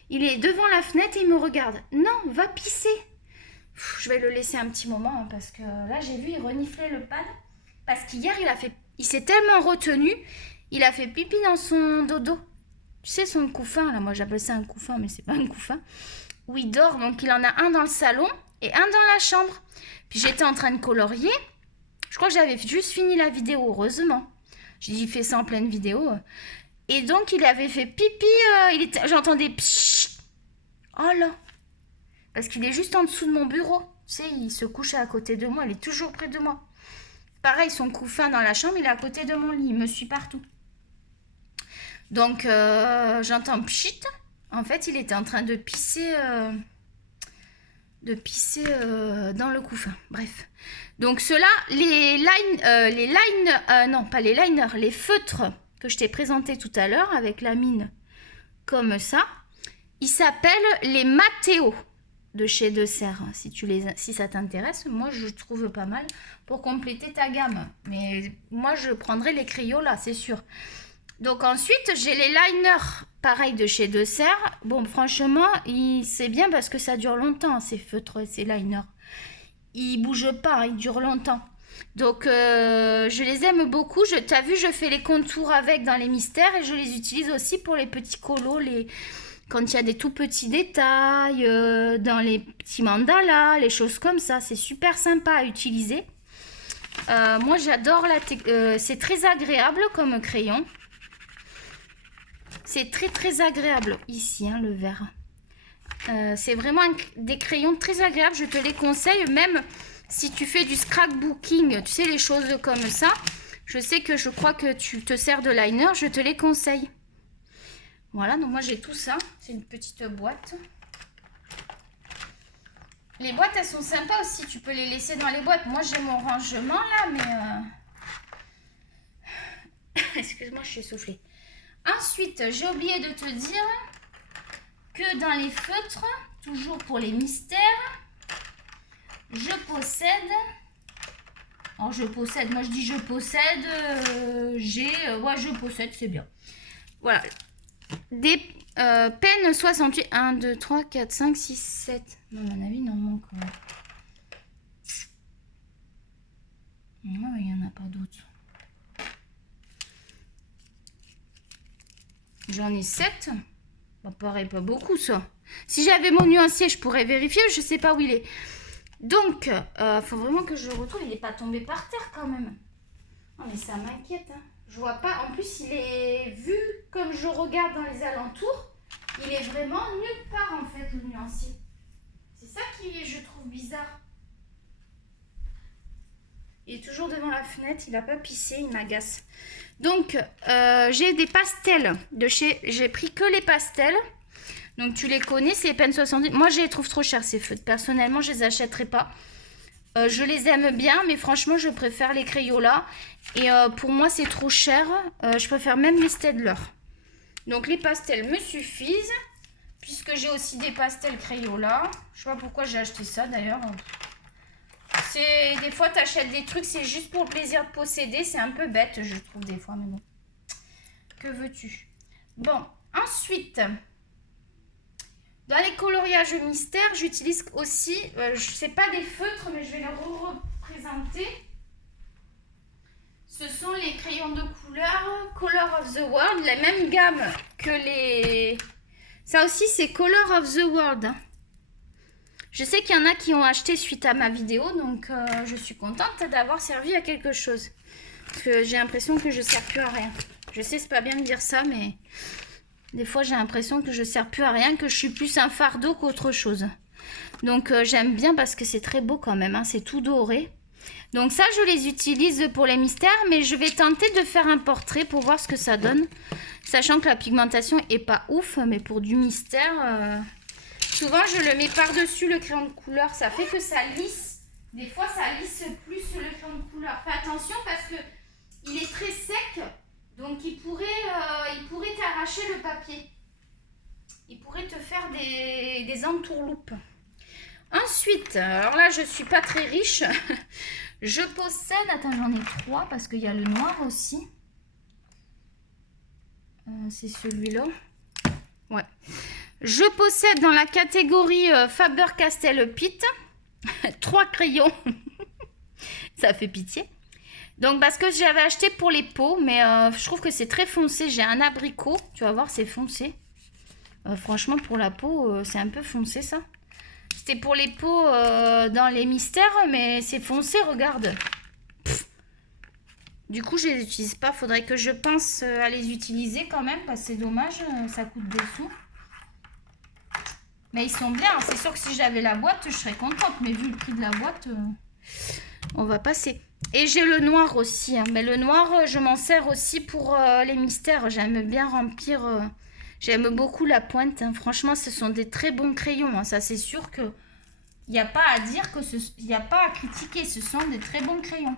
Il est devant la fenêtre et il me regarde. Non, va pisser. Je vais le laisser un petit moment hein, parce que là, j'ai vu, il reniflait le pad. Parce qu'hier, il s'est tellement retenu, il a fait pipi dans son dodo. Tu sais, son couffin, là, moi j'appelle ça un couffin, mais c'est pas un couffin. Où il dort, donc il en a un dans le salon et un dans la chambre. Puis j'étais en train de colorier. Je crois que j'avais juste fini la vidéo, heureusement. J'ai fait ça en pleine vidéo. Et donc, il avait fait pipi. J'entendais pshhh. Oh là. Parce qu'il est juste en dessous de mon bureau. Tu sais, il se couche à côté de moi. Il est toujours près de moi. Pareil, son couffin dans la chambre, il est à côté de mon lit. Il me suit partout. Donc, j'entends pchit. En fait, il était en train de pisser... dans le couffin. Bref. Donc ceux-là, non pas les liners, les feutres que je t'ai présenté tout à l'heure avec la mine comme ça, ils s'appellent les Matteo de chez De Serre. Si ça t'intéresse, moi je trouve pas mal pour compléter ta gamme. Mais moi je prendrai les Crayolas, c'est sûr. Donc ensuite, j'ai les liners, pareil de chez De Serre. Bon, franchement, c'est bien parce que ça dure longtemps, ces feutres, ces liners. Ils ne bougent pas, ils durent longtemps. Donc, je les aime beaucoup. Tu as vu, je fais les contours avec dans les mystères et je les utilise aussi pour les petits colos, quand il y a des tout petits détails, dans les petits mandalas, les choses comme ça. C'est super sympa à utiliser. Moi, j'adore c'est très agréable comme crayon. C'est très très agréable ici, hein, le vert. C'est vraiment des crayons très agréables. Je te les conseille, même si tu fais du scrapbooking, tu sais, les choses comme ça. Je crois que tu te sers de liner, je te les conseille. Voilà, donc moi j'ai tout ça. C'est une petite boîte. Les boîtes, elles sont sympas aussi. Tu peux les laisser dans les boîtes. Moi, j'ai mon rangement là, mais... Excuse-moi, je suis essoufflée. Ensuite, j'ai oublié de te dire que dans les feutres, toujours pour les mystères, je possède... Oh, je possède, moi je dis je possède, ouais, je possède, c'est bien. Voilà. Des pennes 68. 1, 2, 3, 4, 5, 6, 7. Non, à mon avis, il en manque. Non, il n'y en a pas d'autres. J'en ai 7. Ça paraît pas beaucoup, ça. Si j'avais mon nuancier, je pourrais vérifier. Je sais pas où il est. Donc, faut vraiment que je le retrouve. Il n'est pas tombé par terre, quand même. Oh, mais ça m'inquiète. Hein. Je vois pas. En plus, il est vu comme je regarde dans les alentours. Il est vraiment nulle part, en fait, le nuancier. C'est ça qui, je trouve bizarre. Il est toujours devant la fenêtre. Il n'a pas pissé. Il m'agace. Donc, j'ai des pastels de chez... J'ai pris que les pastels. Donc, tu les connais, c'est les pennes 70. Moi, je les trouve trop chers, ces feutres. Personnellement, je les achèterai pas. Je les aime bien, mais franchement, je préfère les Crayolas. Et pour moi, c'est trop cher. Je préfère même les Staedtler. Donc, les pastels me suffisent. Puisque j'ai aussi des pastels Crayolas. Je sais pas pourquoi j'ai acheté ça, d'ailleurs. Des fois, tu achètes des trucs, c'est juste pour le plaisir de posséder. C'est un peu bête, je trouve, des fois. Mais bon, que veux-tu? Bon, ensuite, dans les coloriages mystères, j'utilise aussi, sais pas des feutres, mais je vais les représenter. Ce sont les crayons de couleur Color of the World, la même gamme que les... Ça aussi, c'est Color of the World. Hein. Je sais qu'il y en a qui ont acheté suite à ma vidéo, donc je suis contente d'avoir servi à quelque chose. Parce que j'ai l'impression que je ne sers plus à rien. Je sais, c'est pas bien de dire ça, mais des fois j'ai l'impression que je ne sers plus à rien, que je suis plus un fardeau qu'autre chose. Donc j'aime bien parce que c'est très beau quand même, hein, c'est tout doré. Donc ça, je les utilise pour les mystères, mais je vais tenter de faire un portrait pour voir ce que ça donne. Sachant que la pigmentation est pas ouf, mais pour du mystère, souvent je le mets par-dessus le crayon de couleur. Ça fait que ça lisse. Des fois, ça lisse plus le crayon de couleur. Fais attention parce que il est très sec, donc il pourrait t'arracher le papier. Il pourrait te faire des entourloupes. Ensuite, alors là, je suis pas très riche. Je possède... Attends, j'en ai 3 parce qu'il y a le noir aussi. C'est celui-là. Ouais. Je possède dans la catégorie Faber-Castell Pitt 3 crayons. Ça fait pitié. Donc, parce que j'avais acheté pour les peaux, mais je trouve que c'est très foncé. J'ai un abricot. Tu vas voir, c'est foncé. Franchement, pour la peau, c'est un peu foncé, ça. C'était pour les peaux dans les mystères, mais c'est foncé, regarde. Pff. Du coup, je les utilise pas. Faudrait que je pense à les utiliser quand même, parce que c'est dommage, ça coûte des sous. Mais ils sont bien. C'est sûr que si j'avais la boîte, je serais contente. Mais vu le prix de la boîte, on va passer. Et j'ai le noir aussi. Hein. Mais le noir, je m'en sers aussi pour les mystères. J'aime bien remplir... J'aime beaucoup la pointe. Hein. Franchement, ce sont des très bons crayons. Hein. Ça, c'est sûr que il n'y a pas à dire que il n'y a pas à critiquer. Ce sont des très bons crayons.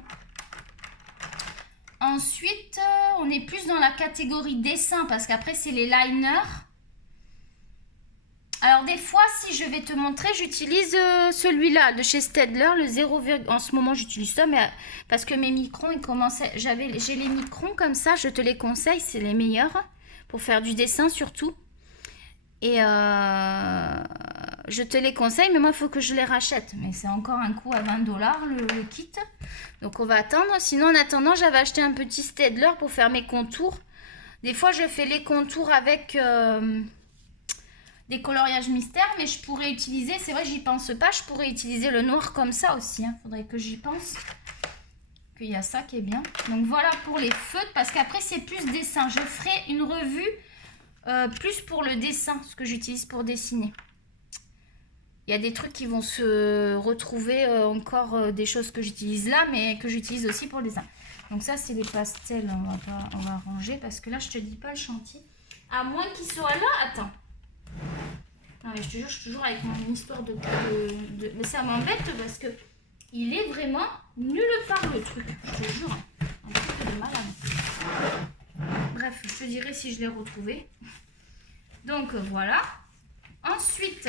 Ensuite, on est plus dans la catégorie dessin parce qu'après, c'est les liners. Alors, des fois, si je vais te montrer, j'utilise celui-là de chez Staedtler, le 0, en ce moment, j'utilise ça, mais parce que mes microns, ils commençaient... J'ai les microns comme ça, je te les conseille, c'est les meilleurs. Pour faire du dessin surtout. Et je te les conseille, mais moi il faut que je les rachète. Mais c'est encore un coût à 20 $ le kit. Donc on va attendre. Sinon en attendant, j'avais acheté un petit Staedtler pour faire mes contours. Des fois je fais les contours avec des coloriages mystères, mais je pourrais utiliser, c'est vrai j'y pense pas, je pourrais utiliser le noir comme ça aussi. Hein. Faudrait que j'y pense. Qu'il y a ça qui est bien. Donc voilà pour les feutres, parce qu'après c'est plus dessin. Je ferai une revue plus pour le dessin, ce que j'utilise pour dessiner. Il y a des trucs qui vont se retrouver encore des choses que j'utilise là, mais que j'utilise aussi pour le dessin. Donc ça c'est les pastels, on va ranger parce que là je te dis pas le chantier. À moins qu'il soit là, attends. Non mais je te jure, je suis toujours avec mon histoire de... Mais ça m'embête parce que il est vraiment nulle part le truc, je te jure. Un truc de malade. Bref, je te dirai si je l'ai retrouvé. Donc voilà. Ensuite,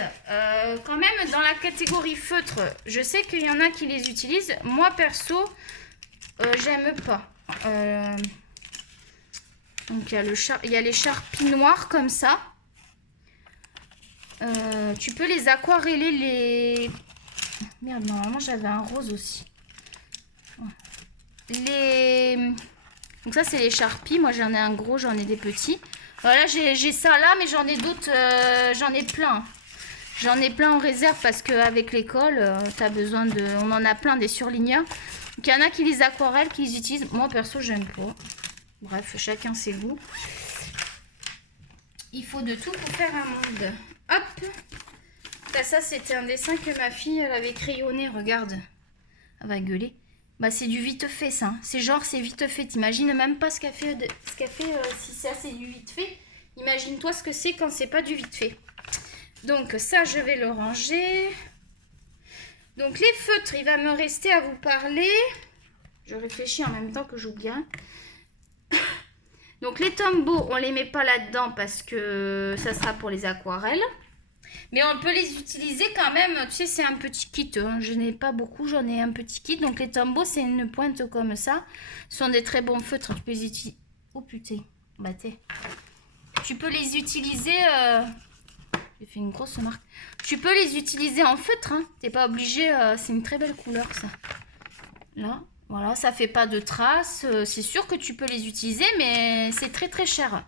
quand même dans la catégorie feutre, je sais qu'il y en a qui les utilisent. Moi perso, j'aime pas. Donc il y a les Sharpie noirs comme ça. Tu peux les aquareller, les... Merde, normalement j'avais un rose aussi. Donc ça c'est les Sharpie. Moi j'en ai un gros, j'en ai des petits. Voilà, j'ai ça là, mais j'en ai d'autres, j'en ai plein. J'en ai plein en réserve parce qu'avec l'école, t'as besoin de... On en a plein des surligneurs. Donc il y en a qui les aquarellent, qui les utilisent. Moi perso j'aime pas. Bref, chacun ses goûts. Il faut de tout pour faire un monde. Hop. Ça c'était un dessin que ma fille elle avait crayonné, regarde. Elle va gueuler. Bah c'est du vite fait ça. C'est genre c'est vite fait. T'imagines même pas ce qu'elle fait, si ça c'est du vite fait. Imagine-toi ce que c'est quand c'est pas du vite fait. Donc ça je vais le ranger. Donc les feutres, il va me rester à vous parler. Je réfléchis en même temps que j'oublie bien. Donc les Tombow, on les met pas là-dedans parce que ça sera pour les aquarelles. Mais on peut les utiliser quand même. Tu sais, c'est un petit kit. Hein. Je n'ai pas beaucoup, j'en ai un petit kit. Donc les Tombow, c'est une pointe comme ça. Ce sont des très bons feutres. Tu peux les utiliser. Oh putain, bah t'es. Tu peux les utiliser. J'ai fait une grosse marque. Tu peux les utiliser en feutre. Hein. T'es pas obligé. C'est une très belle couleur ça. Là. Voilà, ça fait pas de traces. C'est sûr que tu peux les utiliser, mais c'est très très cher.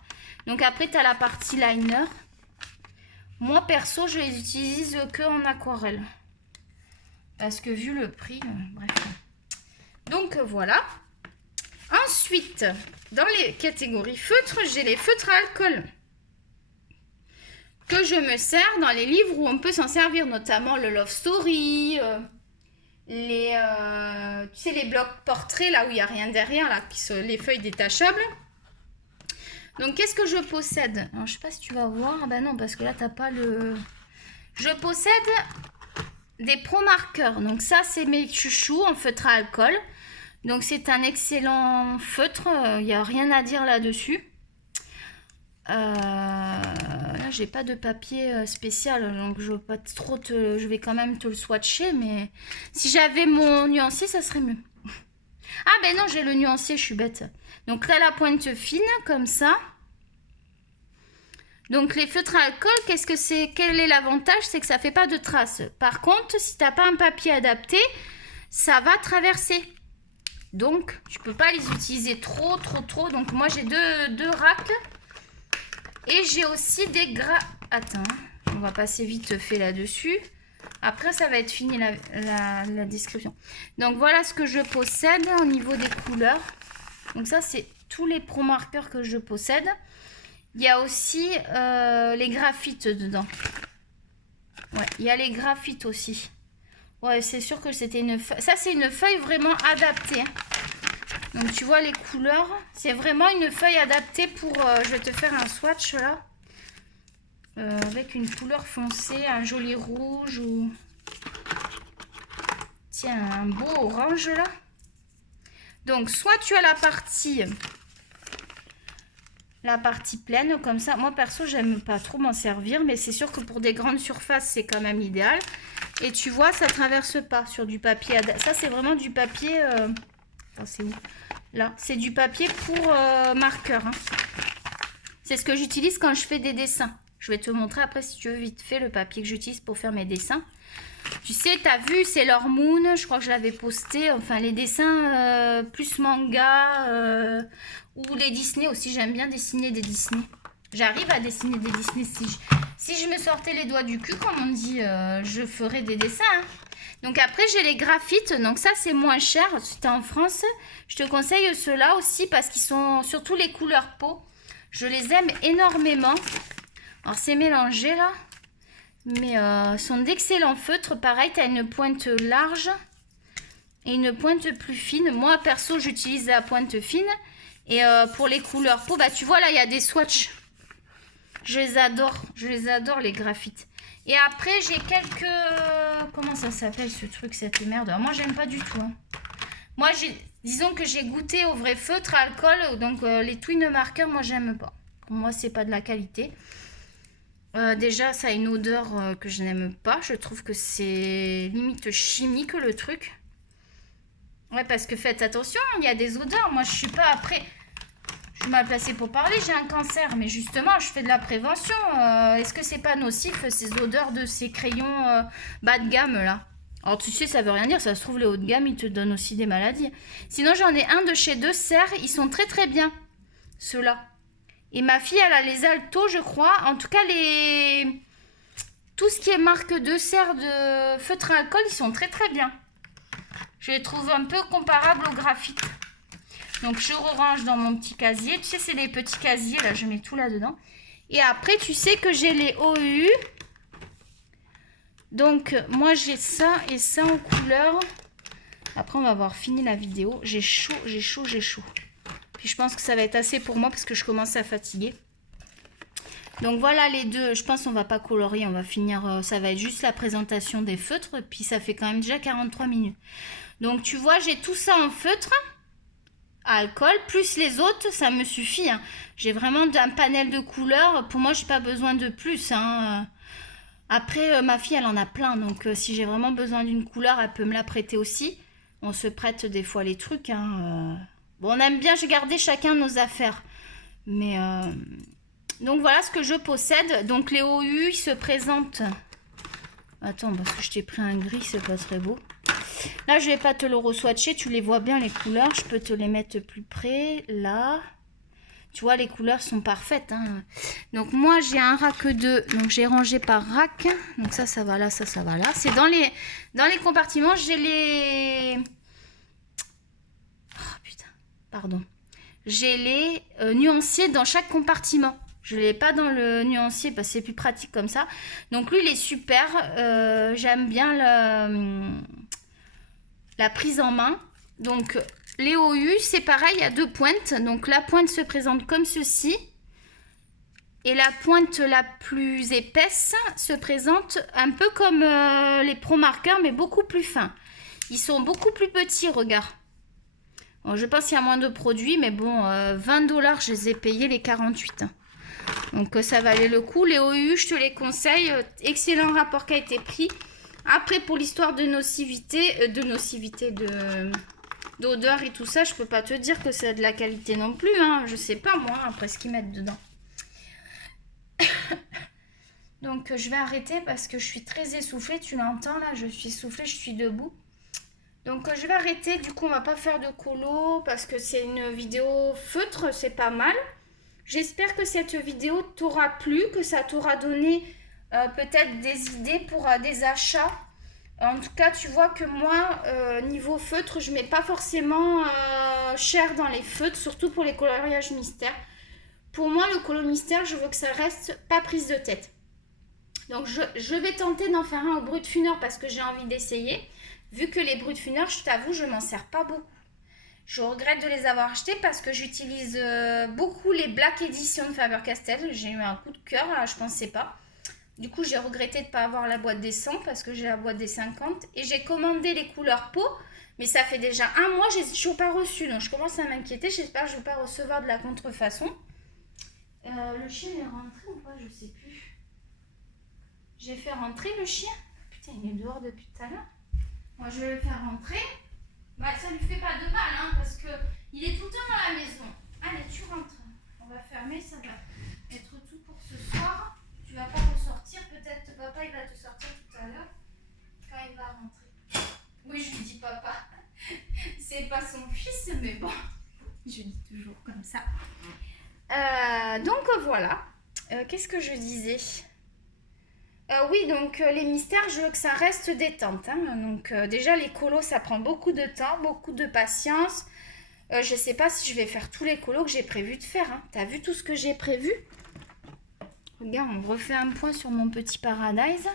Donc après, tu as la partie liner. Moi, perso, je les utilise que en aquarelle. Parce que vu le prix, bref. Donc voilà. Ensuite, dans les catégories feutres, j'ai les feutres à alcool que je me sers dans les livres où on peut s'en servir, notamment le Love Story, tu sais, les blocs portraits, là où il n'y a rien derrière, là, qui sont les feuilles détachables. Donc, qu'est-ce que je possède? Alors, je ne sais pas si tu vas voir. Ah ben non, parce que là, tu n'as pas le... Je possède des Pro Marqueurs. Donc, ça, c'est mes chouchous en feutre à alcool. Donc, c'est un excellent feutre. Il n'y a rien à dire là-dessus. Là, j'ai pas de papier spécial. Donc, je vais quand même te le swatcher. Mais si j'avais mon nuancier, ça serait mieux. Ah ben non, j'ai le nuancier, je suis bête. Donc là, la pointe fine, comme ça. Donc les feutres à alcool, quel est l'avantage? C'est que ça fait pas de traces. Par contre, si t'as pas un papier adapté, ça va traverser. Donc, tu peux pas les utiliser trop. Donc moi, j'ai deux racks. Et j'ai aussi des Attends, on va passer vite fait là-dessus. Après, ça va être fini la description. Donc, voilà ce que je possède au niveau des couleurs. Donc, ça, c'est tous les Pro Marqueurs que je possède. Il y a aussi les graphites dedans. Ouais, il y a les graphites aussi. Ouais, c'est sûr que c'était une feuille. Ça, c'est une feuille vraiment adaptée. Donc, tu vois les couleurs. C'est vraiment une feuille adaptée pour... je vais te faire un swatch, là. Avec une couleur foncée, un joli rouge ou... Tiens, un beau orange là. Donc, soit tu as la partie pleine comme ça. Moi, perso, j'aime pas trop m'en servir. Mais c'est sûr que pour des grandes surfaces, c'est quand même idéal. Et tu vois, ça traverse pas sur du papier. Ça, c'est vraiment du papier... c'est où? Là, c'est du papier pour marqueur. Hein. C'est ce que j'utilise quand je fais des dessins. Je vais te montrer après si tu veux vite fait le papier que j'utilise pour faire mes dessins. Tu sais, tu as vu, c'est Sailor Moon, je crois que je l'avais posté. Enfin, les dessins plus manga ou les Disney aussi. J'aime bien dessiner des Disney. J'arrive à dessiner des Disney. Si je me sortais les doigts du cul, comme on dit, je ferais des dessins. Hein. Donc après, j'ai les graphites. Donc ça, c'est moins cher. Si tu es en France, je te conseille ceux-là aussi parce qu'ils sont surtout les couleurs peau. Je les aime énormément. Alors, c'est mélangé là. Mais sont d'excellents feutres. Pareil, tu as une pointe large et une pointe plus fine. Moi, perso, j'utilise la pointe fine. Et pour les couleurs peau, bah tu vois, là, il y a des swatchs. Je les adore. Je les adore, les graphites. Et après, j'ai quelques... Comment ça s'appelle ce truc, cette merde? Alors, moi, j'aime pas du tout. Hein. Moi, disons que j'ai goûté au vrai feutre à alcool. Donc, les twin marqueurs, moi, j'aime pas. Pour moi, c'est pas de la qualité. Déjà, ça a une odeur que je n'aime pas. Je trouve que c'est limite chimique, le truc. Ouais, parce que faites attention, il y a des odeurs. Moi, je suis pas après... Je suis mal placée pour parler, j'ai un cancer. Mais justement, je fais de la prévention. Est-ce que c'est pas nocif, ces odeurs de ces crayons bas de gamme, là? Alors, tu sais, ça veut rien dire. Ça se trouve, les hauts de gamme, ils te donnent aussi des maladies. Sinon, j'en ai un de chez De Serre. Ils sont très, très bien, ceux-là. Et ma fille, elle a les Alto, je crois. En tout cas, tout ce qui est marque De Serre de feutre à alcool, ils sont très, très bien. Je les trouve un peu comparables au graphite. Donc, je range dans mon petit casier. Tu sais, c'est des petits casiers, là, je mets tout là-dedans. Et après, tu sais que j'ai les OU. Donc, moi, j'ai ça et ça en couleur. Après, on va avoir fini la vidéo. J'ai chaud. Puis, je pense que ça va être assez pour moi parce que je commence à fatiguer. Donc, voilà les deux. Je pense qu'on va pas colorier. On va finir... ça va être juste la présentation des feutres. Puis, ça fait quand même déjà 43 minutes. Donc, tu vois, j'ai tout ça en feutre. Alcool, plus les autres, ça me suffit. Hein. J'ai vraiment un panel de couleurs. Pour moi, j'ai pas besoin de plus. Hein. Après, ma fille, elle en a plein. Donc, si j'ai vraiment besoin d'une couleur, elle peut me la prêter aussi. On se prête des fois les trucs. Hein. Bon, on aime bien garder chacun nos affaires. Mais, donc, voilà ce que je possède. Donc, les OU, ils se présentent... Attends, parce que je t'ai pris un gris, c'est pas très beau. Là, je vais pas te le re-swatcher. Tu les vois bien, les couleurs. Je peux te les mettre plus près. Là. Tu vois, les couleurs sont parfaites. Hein. Donc, moi, j'ai un rack 2. Donc, j'ai rangé par rack. Donc, ça va là. Ça va là. C'est dans les compartiments. J'ai les... Oh, putain. Pardon. j'ai les nuanciers dans chaque compartiment. Je ne l'ai pas dans le nuancier parce que c'est plus pratique comme ça. Donc lui, il est super. J'aime bien la prise en main. Donc les OU, c'est pareil, il y a 2 pointes. Donc la pointe se présente comme ceci. Et la pointe la plus épaisse se présente un peu comme les Pro Markers, mais beaucoup plus fins. Ils sont beaucoup plus petits, regarde. Bon, je pense qu'il y a moins de produits, mais bon, 20 $, je les ai payés les 48. Donc ça valait le coup. Les OU, je te les conseille. Excellent rapport qui a été pris. Après, pour l'histoire de nocivité, d'odeur et tout ça, je peux pas te dire que c'est de la qualité non plus. Hein. Je sais pas moi, après ce qu'ils mettent dedans. Donc je vais arrêter parce que je suis très essoufflée. Tu l'entends là, je suis essoufflée, je suis debout. Donc je vais arrêter. Du coup, on va pas faire de colo parce que c'est une vidéo feutre, c'est pas mal. J'espère que cette vidéo t'aura plu, que ça t'aura donné peut-être des idées pour des achats. En tout cas, tu vois que moi, niveau feutre, je mets pas forcément cher dans les feutres, surtout pour les coloriages mystères. Pour moi, le colo mystère, je veux que ça reste pas prise de tête. Donc, je vais tenter d'en faire un au Brutfuner parce que j'ai envie d'essayer. Vu que les Brutfuner, je t'avoue, je m'en sers pas beaucoup. Je regrette de les avoir achetés parce que j'utilise beaucoup les Black Edition de Faber-Castell. J'ai eu un coup de cœur, je pensais pas. Du coup, j'ai regretté de ne pas avoir la boîte des 100 parce que j'ai la boîte des 50. Et j'ai commandé les couleurs peau, mais ça fait déjà un mois, je n'ai toujours pas reçu. Donc, je commence à m'inquiéter. J'espère que je ne vais pas recevoir de la contrefaçon. Le chien est rentré ou pas? Je sais plus. J'ai fait rentrer le chien. Putain, il est dehors depuis tout à l'heure. Moi, je vais le faire rentrer. Bah, ça lui fait pas de mal, hein, parce que il est tout le temps dans la maison. Allez, tu rentres. On va fermer, ça va être tout pour ce soir. Tu vas pas ressortir. Peut-être papa, il va te sortir tout à l'heure quand il va rentrer. Oui, je lui dis papa. C'est pas son fils, mais bon. Je dis toujours comme ça. Donc voilà. Qu'est-ce que je disais? Oui, donc les mystères, je veux que ça reste détente. Hein. Donc déjà, les colos, ça prend beaucoup de temps, beaucoup de patience. Je sais pas si je vais faire tous les colos que j'ai prévu de faire. Hein. T'as vu tout ce que j'ai prévu? Regarde, on refait un point sur mon petit Paradise.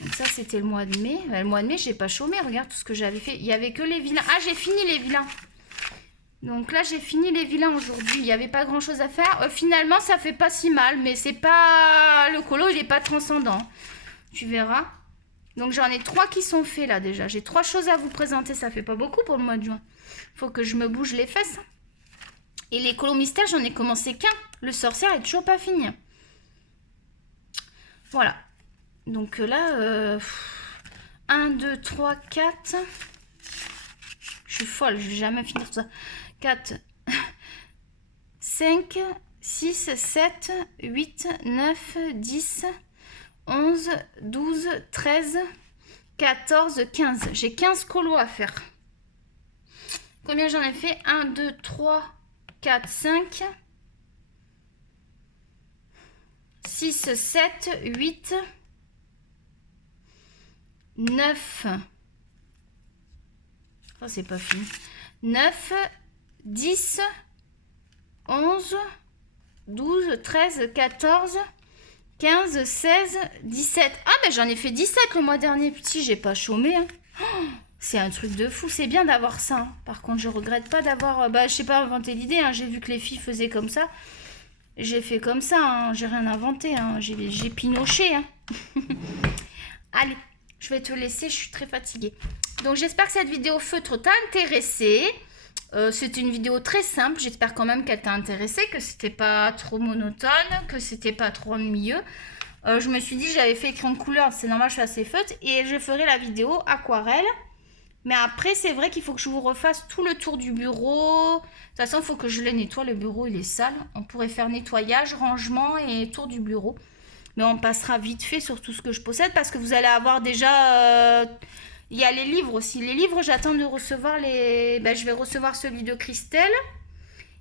Donc ça, c'était le mois de mai. Le mois de mai, j'ai pas chômé. Regarde tout ce que j'avais fait. Il y avait que les vilains. Ah, j'ai fini les vilains. Donc là, j'ai fini les vilains aujourd'hui. Il n'y avait pas grand-chose à faire. Finalement, ça fait pas si mal. Mais c'est pas... Le colo, il n'est pas transcendant. Tu verras. Donc j'en ai 3 qui sont faits là déjà. J'ai 3 choses à vous présenter. Ça fait pas beaucoup pour le mois de juin. Faut que je me bouge les fesses. Et les colos mystères, j'en ai commencé qu'un. Le sorcière est toujours pas fini. Voilà. Donc là, 1, 2, 3, 4. Je suis folle, je vais jamais finir tout ça. 4, 5, 6, 7, 8, 9, 10, 11, 12, 13, 14, 15. J'ai 15 colos à faire. Combien j'en ai fait? 1, 2, 3, 4, 5, 6, 7, 8, 9. Ça, c'est pas fini. 9, 10, 11, 12, 13, 14, 15, 16, 17. Ah, ben j'en ai fait 17 le mois dernier. Petit, j'ai pas chômé. Hein. Oh, c'est un truc de fou. C'est bien d'avoir ça. Hein. Par contre, je regrette pas d'avoir... je sais pas inventé l'idée. Hein. J'ai vu que les filles faisaient comme ça. J'ai fait comme ça. Hein. J'ai rien inventé. Hein. J'ai pinoché. Hein. Allez, je vais te laisser. Je suis très fatiguée. Donc, j'espère que cette vidéo feutre t'a intéressé. C'était une vidéo très simple. J'espère quand même qu'elle t'a intéressé, que c'était pas trop monotone, que c'était pas trop ennuyeux. Je me suis dit, j'avais fait écrit en couleur, c'est normal, je suis assez feutre. Et je ferai la vidéo aquarelle. Mais après, c'est vrai qu'il faut que je vous refasse tout le tour du bureau. De toute façon, il faut que je le nettoie. Le bureau, il est sale. On pourrait faire nettoyage, rangement et tour du bureau. Mais on passera vite fait sur tout ce que je possède parce que vous allez avoir déjà... il y a les livres aussi. Les livres, j'attends de recevoir les... je vais recevoir celui de Christelle.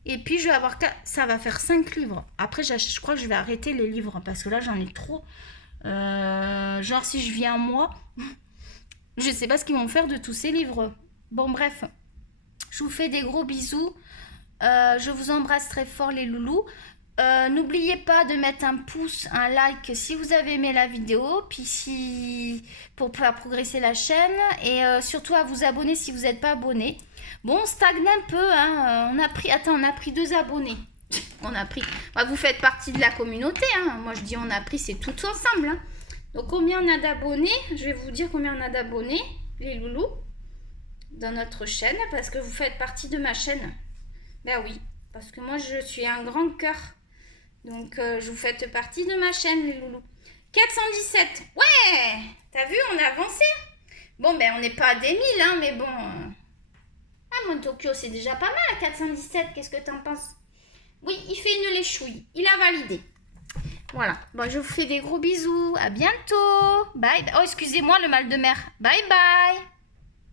Et puis, je vais avoir... Ça va faire 5 livres. Après, je crois que je vais arrêter les livres parce que là, j'en ai trop. Genre, si je viens moi, je sais pas ce qu'ils vont faire de tous ces livres. Bon, bref. Je vous fais des gros bisous. Je vous embrasse très fort les loulous. N'oubliez pas de mettre un pouce, un like si vous avez aimé la vidéo, puis pour faire progresser la chaîne, et surtout à vous abonner si vous n'êtes pas abonné. Bon, on stagne un peu, hein. On a pris 2 abonnés. On a pris. Bah, vous faites partie de la communauté, hein. Moi je dis on a pris, c'est tout ensemble, hein. Donc combien on a d'abonnés? Je vais vous dire combien on a d'abonnés, les loulous, dans notre chaîne, parce que vous faites partie de ma chaîne. Ben oui, parce que moi je suis un grand cœur. Donc, je vous faites partie de ma chaîne, les loulous. 417. Ouais! T'as vu, on a avancé. Bon, ben, on n'est pas à des 1000, hein, mais bon. Ah, mon Tokyo, c'est déjà pas mal, à 417. Qu'est-ce que t'en penses? Oui, il fait une léchouille. Il a validé. Voilà. Bon, je vous fais des gros bisous. À bientôt. Bye. Oh, excusez-moi, le mal de mer. Bye, bye.